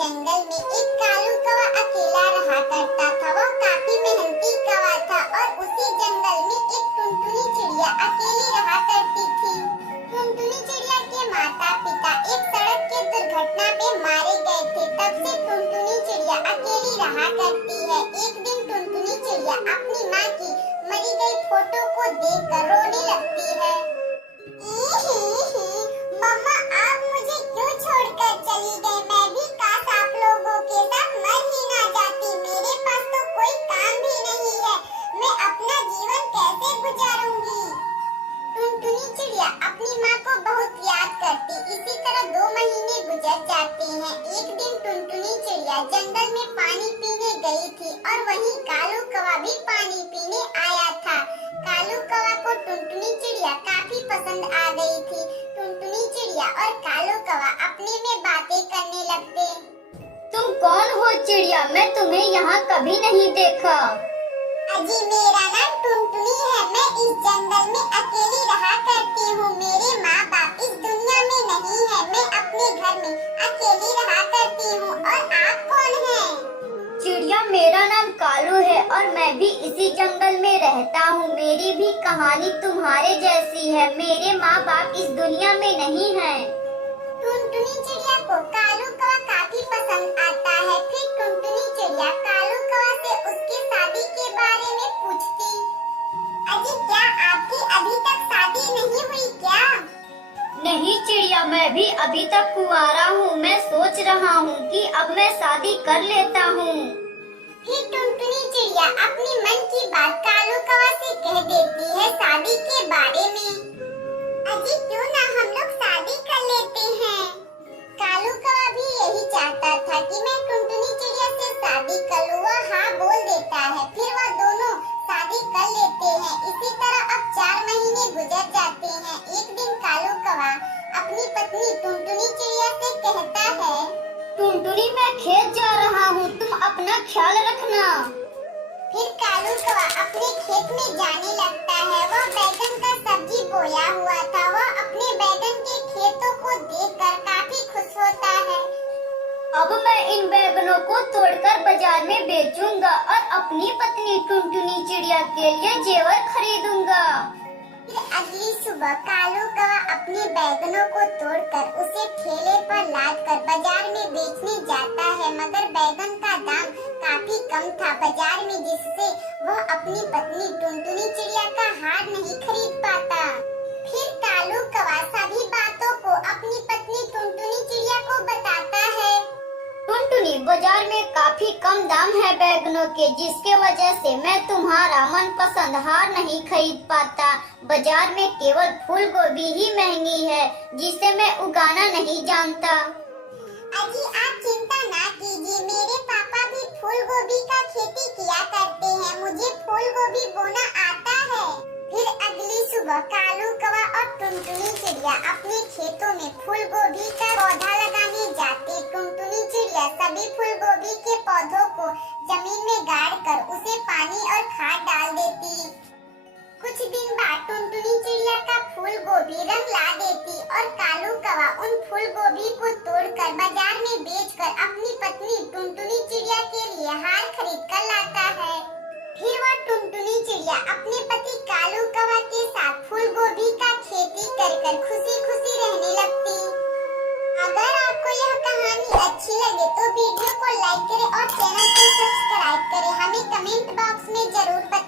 जंगल में एक कालू कौवा अकेला रहा करता था। वह काफी मेहनती कौवा था और उसी जंगल में एक टुनटुनी चिड़िया अकेली रहा करती थी। टुनटुनी चिड़िया के माता पिता एक सड़क के दुर्घटना में मारे गए थे। तब से टुनटुनी चिड़िया अकेली रहा करती है। एक दिन टुनटुनी चिड़िया अपनी माँ की मरी गई फोटो को देखकर रोने लगती है। मम्मा, आप मुझे क्यों छोड़कर चली गई? मैं भी काश आप लोगों के साथ मर ही ना जाती। मेरे पास तो कोई काम भी नहीं है। मैं अपना जीवन कैसे गुजारूंगी? टुनटुनी चिड़िया अपनी माँ को बहुत याद करती। इसी तरह 2 महीने गुजर जाते हैं। एक दिन टुनटुनी चिड़िया जंगल में पानी पीने गई थी और वहीं कालू कौवा भी पानी पीने आया था। कालू कौवा को टुनटुनी चिड़िया काफी पसंद आ गई थी। टुनटुनी चिड़िया और कालू कौवा अपने में बातें करने लगते। तुम कौन हो चिड़िया? मैं तुम्हें यहाँ कभी नहीं देखा। अजी, मेरा नाम टुनटुनी है। मैं इस जंगल में अकेली रहा करती हूँ। मेरे माँ बाप इस दुनिया में नहीं है। मैं अपने घर में अकेली रहा करती हूँ। और आप कौन हैं? चिड़िया, मेरा नाम कालू है और मैं भी इसी जंगल में रहता हूँ। मेरी भी कहानी तुम्हारे जैसी है। मेरे माँ बाप इस दुनिया में नहीं हैं। टुनटुनी चिड़िया को कालू कौवा काफी पसंद आता है। फिर टुनटुनी चिड़िया कालू कौवा से उसके शादी के बारे में पूछती। अजी, क्या आपकी अभी तक शादी नहीं हुई क्या? नहीं चिड़िया, मैं भी अभी तक कुंवारा हूँ। मैं सोच रहा हूँ कि अब मैं शादी कर लेता हूँ। फिर टुनटुनी चिड़िया अपनी मन की बात कालू कौवा से कह देती है शादी के बारे में। अजी, क्यों ना हम लोग शादी कर लेते हैं? कालू कौवा भी यही चाहता था कि मैं टुनटुनी चिड़िया से शादी कर लूं। वह हाँ बोल देता है। फिर वह दोनों शादी कर लेते हैं। इसी तरह अब 4 महीने गुजर जाते हैं। एक दिन कालू कौवा अपनी पत्नी टुनटुनी चिड़िया से कहता है, टुनटुनी, मैं खेत जा रहा हूँ, तुम अपना ख्याल रखना। फिर कालू कौवा अपने खेत में जाने लगता है। वह बैगन का सब्जी बोया हुआ था। वह अपने बैगन के खेतों को देखकर काफी खुश होता है। अब मैं इन बैगनों को तोड़कर बाजार में बेचूंगा और अपनी पत्नी टुनटुनी चिड़िया के लिए जेवर खरीदूंगा। फिर अगली सुबह कालू कौवा अपने बैगनों को तोड़कर उसे ठेले पर लादकर बाजार में बेचने जाता है। मगर बैगन का दाम काफी कम था बाजार में, जिससे वह अपनी पत्नी टुनटुनी चिड़िया का हार नहीं खरीद पाता। फिर कालू कौवा सभी बातों को अपनी पत्नी टुनटुनी चिड़िया को बताता है। टुनटुनी, बाजार में काफी कम दाम है बैगनों के, जिसके वजह से मैं तुम्हारा मनपसंद हार नहीं खरीद पाता। बाजार में केवल फूल गोभी ही महंगी है, जिसे मैं उगाना नहीं जानता। अजी, आप चिंता ना कीजिए। मेरे पापा भी फूल गोभी का खेती किया करते हैं। मुझे फूल गोभी बोना आता है। फिर अगली सुबह कालू कौवा और टुनटुनी चिड़िया अपने खेतों में फूल गोभी का पौधा लगाने जाते। टुनटुनी चिड़िया सभी फूल गोभी के पौधों को जमीन में गाड़कर उसे पानी और खाद डाल देती। कुछ दिन बाद टुनटुनी चिड़िया का फूल गोभी रंग ला देती और कालू कौवा उन फूल गोभी को तोड़कर बाजार में बेचकर अपनी पत्नी टुनटुनी चिड़िया के लिए हार खरीद कर लाता है। फिर वह टुनटुनी चिड़िया अपने पति कालू कौवा के साथ फूल गोभी का खेती कर खुशी खुशी रहने लगती। अगर आपको यह कहानी अच्छी लगे तो वीडियो को लाइक करें और चैनल को सब्सक्राइब करें। हमें कमेंट बॉक्स में जरूर बताएं।